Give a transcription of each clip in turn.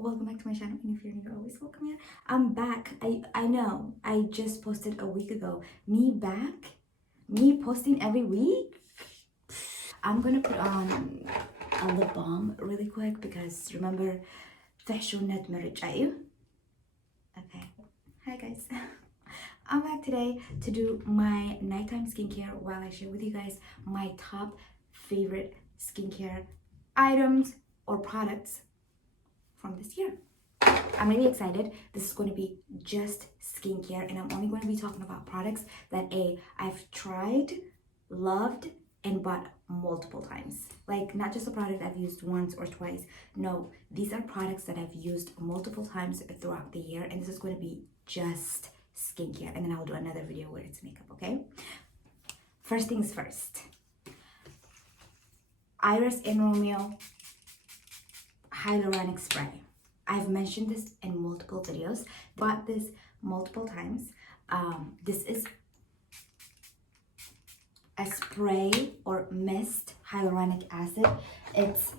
welcome back to my channel, and if you're new, you're always welcome here. I'm back. I know I just posted a week ago. Me back? Me posting every week? I'm gonna put on a lip balm really quick because remember, fashion مرجعي. Okay. Hi guys. I'm back today to do my nighttime skincare while I share with you guys my top favorite skincare items or products from this year. I'm really excited. This is going to be just skincare, and I'm only going to be talking about products that I've tried, loved, and bought multiple times. Like, not just a product I've used once or twice. No, these are products that I've used multiple times throughout the year, and this is going to be just skincare, and then I'll do another video where it's makeup, okay? First things first. Iris and Romeo hyaluronic spray. I've mentioned this in multiple videos, bought this multiple times. This is a spray or mist hyaluronic acid. It's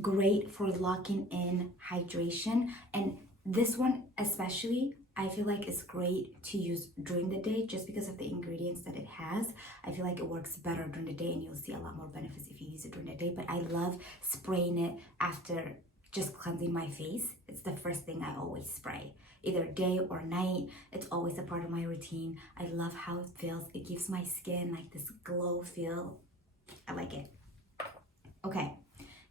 great for locking in hydration, and this one especially I feel like it's great to use during the day just because of the ingredients that it has. I feel like it works better during the day, and you'll see a lot more benefits if you use it during the day. But I love spraying it after just cleansing my face. It's the first thing I always spray, either day or night. It's always a part of my routine. I love how it feels. It gives my skin like this glow feel. I like it. Okay,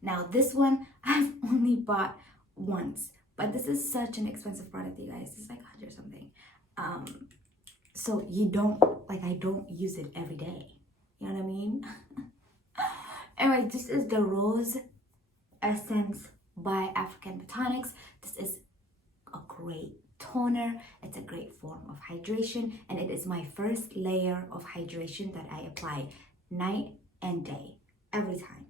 now this one I've only bought once, but this is such an expensive product, you guys. It's like 100 something. So you don't, like, I don't use it every day. You know what I mean? Anyway, this is the Rose Essence by African Botanics. This is a great toner. It's a great form of hydration, and it is my first layer of hydration that I apply night and day every time.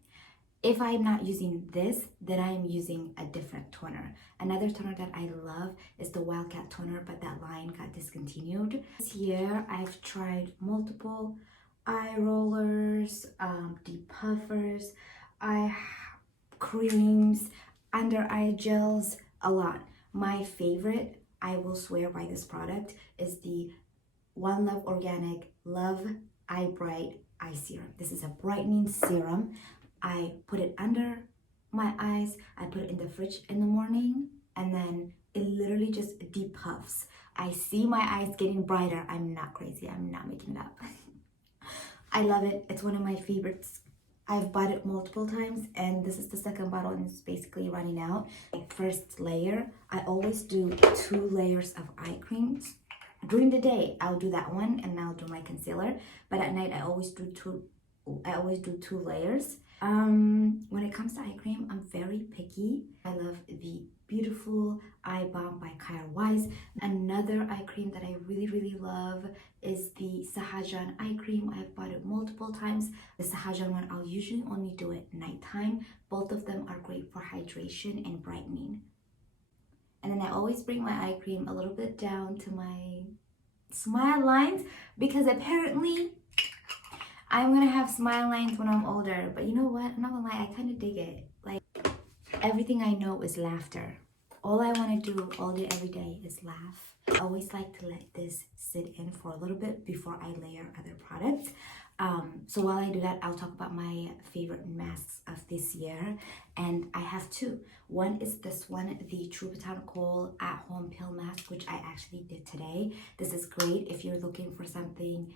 If I'm not using this, then I'm using a different toner. Another toner that I love is the Wildcat toner, but that line got discontinued. This year, I've tried multiple eye rollers, depuffers, eye creams, under eye gels, a lot. My favorite, I will swear by this product, is the One Love Organic Love Eye Bright Eye Serum. This is a brightening serum. I put it under my eyes, I put it in the fridge in the morning, and then it literally just depuffs. I see my eyes getting brighter. I'm not crazy, I'm not making it up. I love it. It's one of my favorites. I've bought it multiple times, and this is the second bottle, and it's basically running out. My first layer, I always do 2 layers of eye creams. During the day, I'll do that one, and I'll do my concealer. But at night, I always do two layers. When it comes to eye cream, I'm very picky. I love the beautiful eye balm by Kyle Wise. Another eye cream that I really love is the Sahajan eye cream. I've bought it multiple times. The Sahajan one, I'll usually only do it nighttime. Both of them are great for hydration and brightening. And then I always bring my eye cream a little bit down to my smile lines, because apparently I'm gonna have smile lines when I'm older. But you know what? I'm not gonna lie, I kind of dig it. Like, everything I know is laughter. All I want to do all day, every day is laugh. I always like to let this sit in for a little bit before I layer other products. So while I do that, I'll talk about my favorite masks of this year. And I have 2. One is this one, the True Botanical at-home pill mask, which I actually did today. This is great if you're looking for something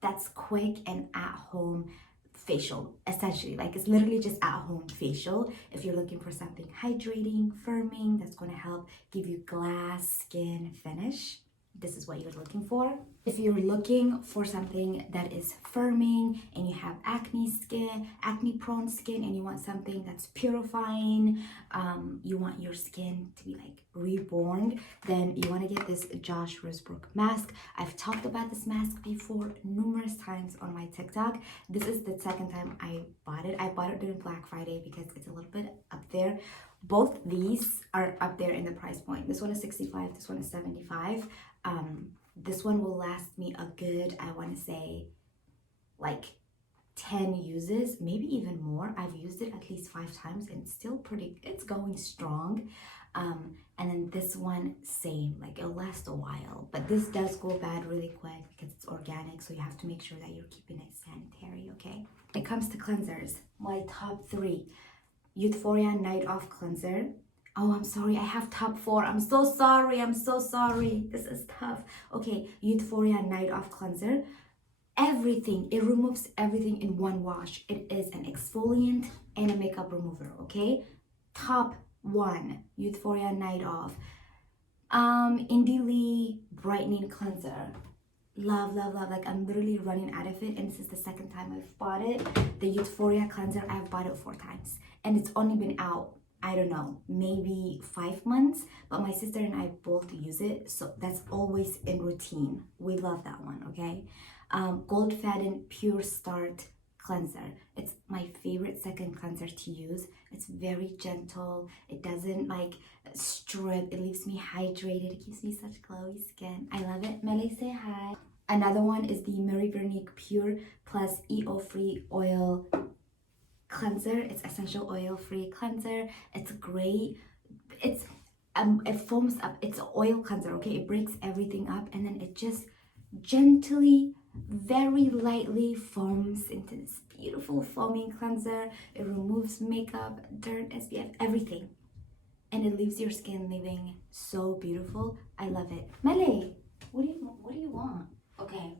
that's quick and at-home facial, essentially. Like, it's literally just at-home facial. If you're looking for something hydrating, firming, that's going to help give you glass skin finish, this is what you're looking for. If you're looking for something that is firming and you have acne prone skin, and you want something that's purifying, you want your skin to be like reborn, then you want to get this Josh Rusbrook mask. I've talked about this mask before numerous times on my TikTok. This is the second time I bought it. I bought it during Black Friday because it's a little bit up there. Both these are up there in the price point. This one is 65, this one is 75. This one will last me a good, I want to say, like 10 uses, maybe even more. I've used it at least 5 times and it's still it's going strong. And then this one, same, like it'll last a while, but this does go bad really quick because it's organic, so you have to make sure that you're keeping it sanitary, okay? When it comes to cleansers, my top 3: Youthforia Night Off Cleanser. Oh, I'm sorry, I have top 4. I'm so sorry, this is tough. Okay, Youthforia Night Off Cleanser. Everything, it removes everything in one wash. It is an exfoliant and a makeup remover, okay? Top 1, Youthforia Night Off. iamindielee Brightening Cleanser. Love, love, love. Like, I'm literally running out of it, and this is the second time I've bought it. The Youthforia cleanser, I've bought it 4 times, and it's only been out, I don't know, maybe 5 months, but my sister and I both use it, so that's always in routine. We love that one, okay? Gold Faden Pure Start Cleanser. It's my favorite second cleanser to use. It's very gentle. It doesn't like strip. It leaves me hydrated. It gives me such glowy skin. I love it. Mele, say hi. Another one is the Marie Vernique Pure Plus EO-free Oil Cleanser. It's essential oil-free cleanser. It's great. It foams up. It's an oil cleanser, okay? It breaks everything up, and then it just gently, very lightly foams into this beautiful foaming cleanser. It removes makeup, dirt, SPF, everything, and it leaves your skin living so beautiful. I love it. Mele, what do you want? Okay,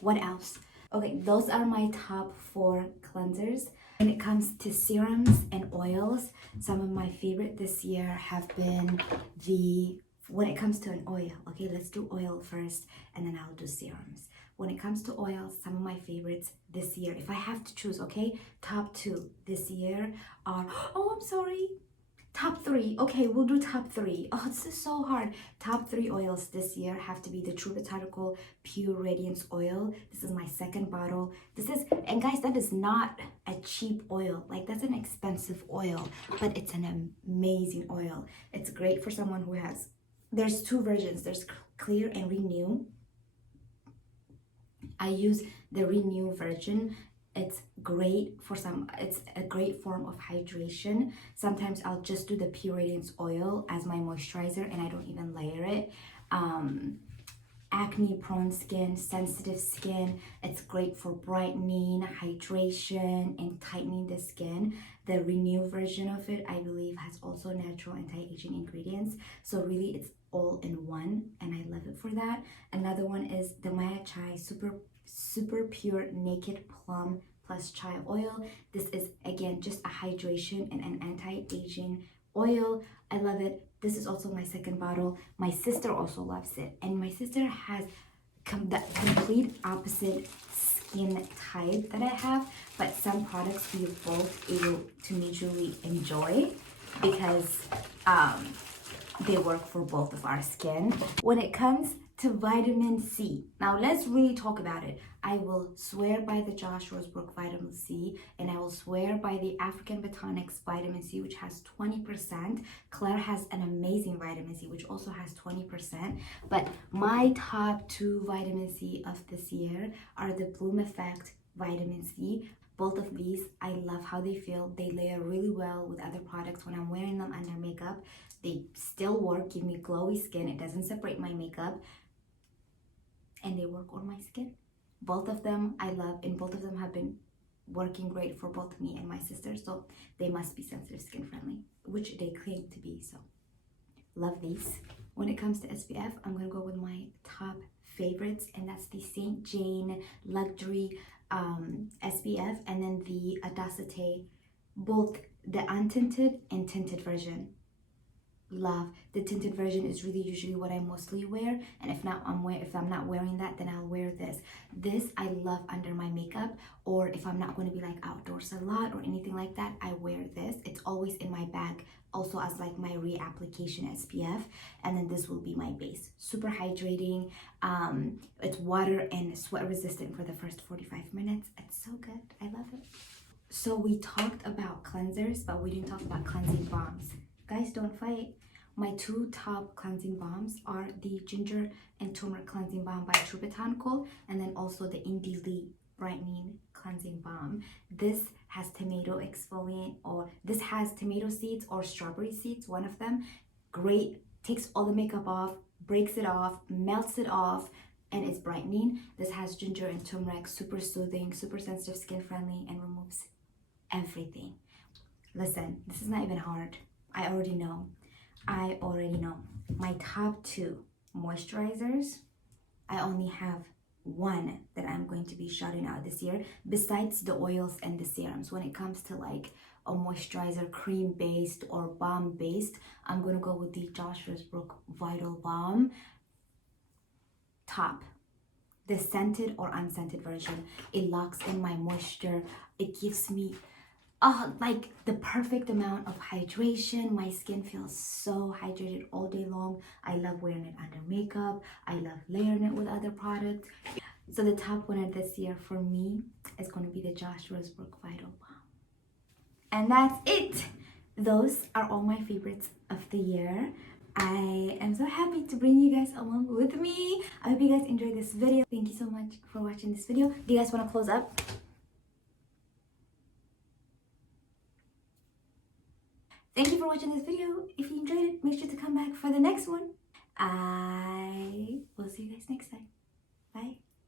what else? Okay, those are my top 4 cleansers. When it comes to serums and oils, some of my favorite this year have been when it comes to an oil, okay, let's do oil first and then I'll do serums. When it comes to oils, some of my favorites this year, if I have to choose, okay, top 2 this year are, oh, I'm sorry, top 3. Okay, we'll do top 3. Oh, this is so hard. Top 3 oils this year have to be the True Botanical Pure Radiance Oil. This is my second bottle. And guys, that is not a cheap oil. Like, that's an expensive oil, but it's an amazing oil. It's great for someone who has, there's 2 versions. There's Clear and Renew. I use the Renew version. It's great for it's a great form of hydration. Sometimes I'll just do the Pure Radiance Oil as my moisturizer and I don't even layer it. Acne prone skin, sensitive skin, it's great for brightening, hydration, and tightening the skin. The Renew version of it, I believe, has also natural anti-aging ingredients. So really, it's all in one, and I love it for that. Another one is the Maya Chai Super Pure Naked Plum Plus Chai Oil. This is, again, just a hydration and an anti-aging oil. I love it. This is also my second bottle. My sister also loves it, and my sister has the complete opposite skin type that I have, but some products we are both able to mutually enjoy because they work for both of our skin. When it comes to vitamin C, now let's really talk about it. I will swear by the Josh Rosebrook vitamin C, and I will swear by the African Botanics vitamin C, which has 20%. Claire has an amazing vitamin C, which also has 20%. But my top 2 vitamin C of this year are the Bloom Effect vitamin C. Both of these, I love how they feel. They layer really well with other products. When I'm wearing them under makeup, they still work, give me glowy skin. It doesn't separate my makeup, and they work on my skin. Both of them I love, and both of them have been working great for both me and my sister, so they must be sensitive skin friendly, which they claim to be, so love these. When it comes to SPF, I'm gonna go with my top favorites, and that's the St. Jane Luxury SPF, and then the ODACITE, both the untinted and tinted version. Love. The tinted version is really usually what I mostly wear, and if I'm not wearing that, then I'll wear this. This I love under my makeup, or if I'm not going to be like outdoors a lot or anything like that, I wear this. It's always in my bag, also as like my reapplication SPF, and then this will be my base. Super hydrating. It's water and sweat resistant for the first 45 minutes. It's so good. I love it. So we talked about cleansers, but we didn't talk about cleansing balms. Guys, don't fight. My 2 top cleansing balms are the Ginger and Turmeric Cleansing Balm by True Botanical, and then also the iamindielee Brightening cleansing balm. This has tomato exfoliant, or this has tomato seeds or strawberry seeds, one of them. Great, takes all the makeup off, breaks it off, melts it off, and it's brightening. This has ginger and turmeric, super soothing, super sensitive, skin friendly, and removes everything. Listen, this is not even hard. I already know. My top 2 moisturizers, I only have one that I'm going to be shouting out this year, besides the oils and the serums. When it comes to like a moisturizer, cream based or balm based, I'm gonna go with the Josh Westbrook Vital Balm. Top, the scented or unscented version. It locks in my moisture. It gives me like the perfect amount of hydration. My skin feels so hydrated all day long. I love wearing it under makeup. I love layering it with other products. So the top winner this year for me is going to be the Josh Westbrook Vital Balm. And that's it. Those are all my favorites of the year. I am so happy to bring you guys along with me. I hope you guys enjoyed this video. Thank you so much for watching this video. Do you guys want to close up? Thank you for watching this video. If you enjoyed it, make sure to come back for the next one. I will see you guys next time.